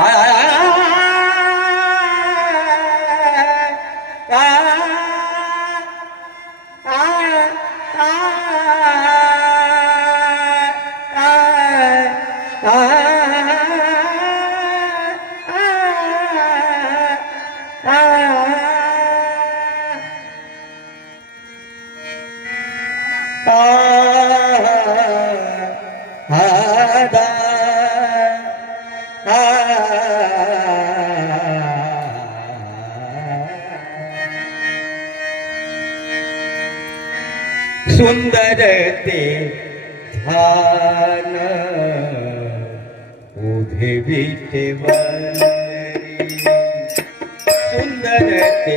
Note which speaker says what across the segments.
Speaker 1: सुंदर विठेवरी सुंदर ते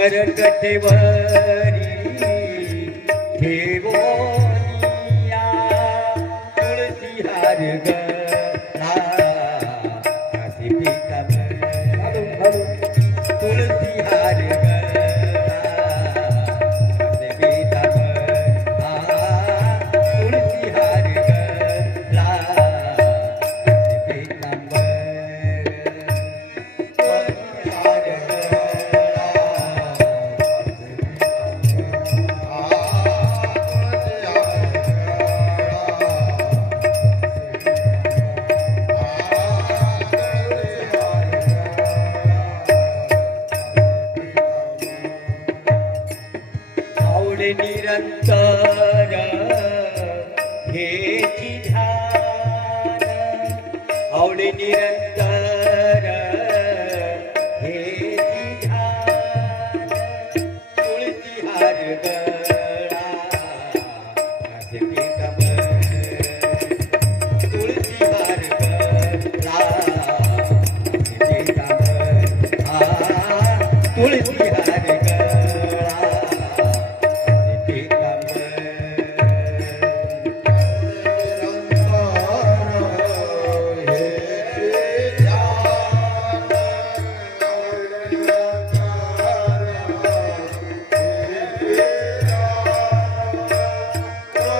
Speaker 1: करकटेवरी ठेवोनिया तुळशी हार गळा आवडे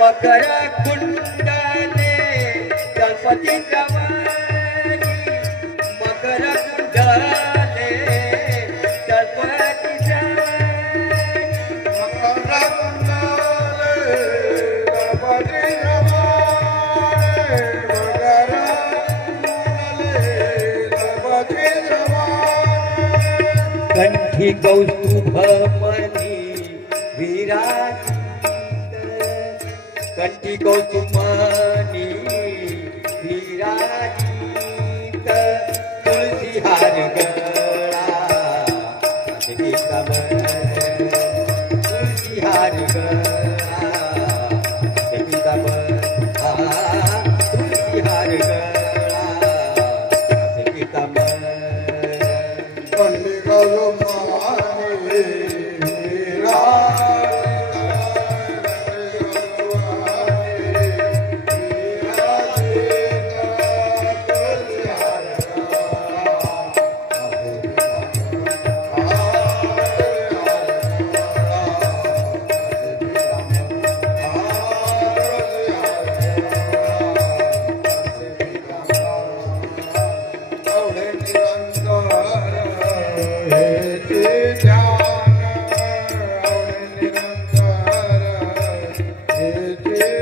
Speaker 1: मकर कुंडाले गणपती जवानी मकर कुंडाले गणपती जवानी कंठी कौस्तुभ मनी विराज कंठी कौस्तुभमणी विराजित तुलसी हार
Speaker 2: Hare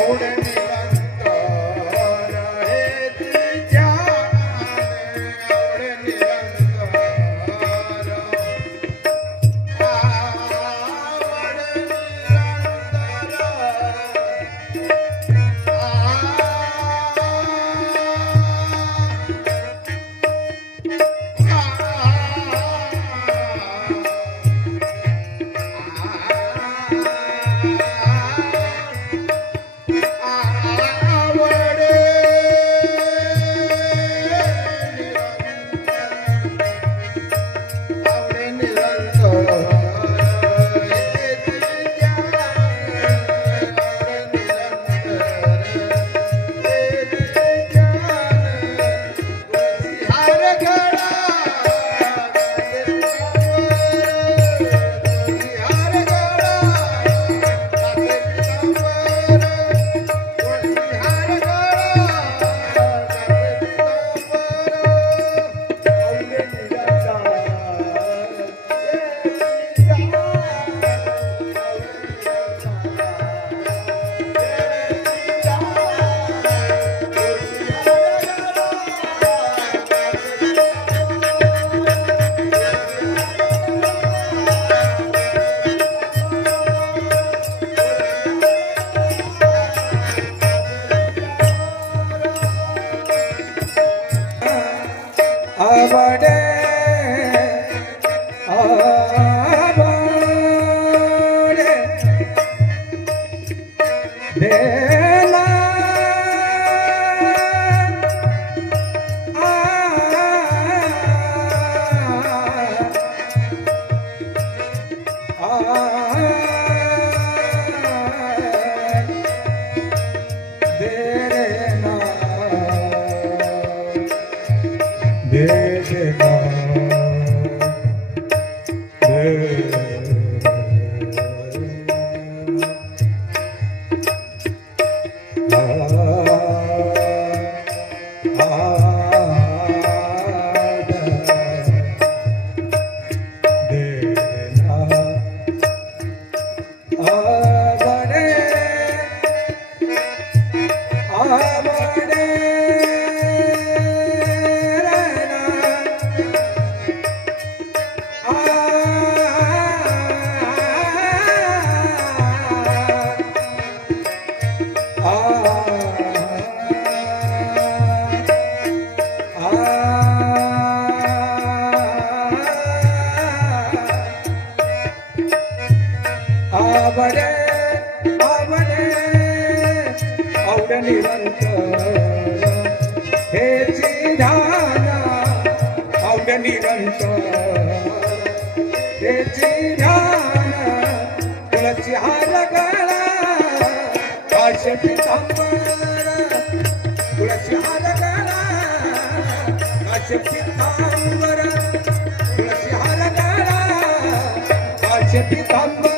Speaker 2: Ahora है
Speaker 3: आवडे आवडे आवड निवंत हे धाना आवड निवंत हेची धाना तुळची हार गळा काश पितांबर हार गळा काश पितांबर हार गळा काश पितांबर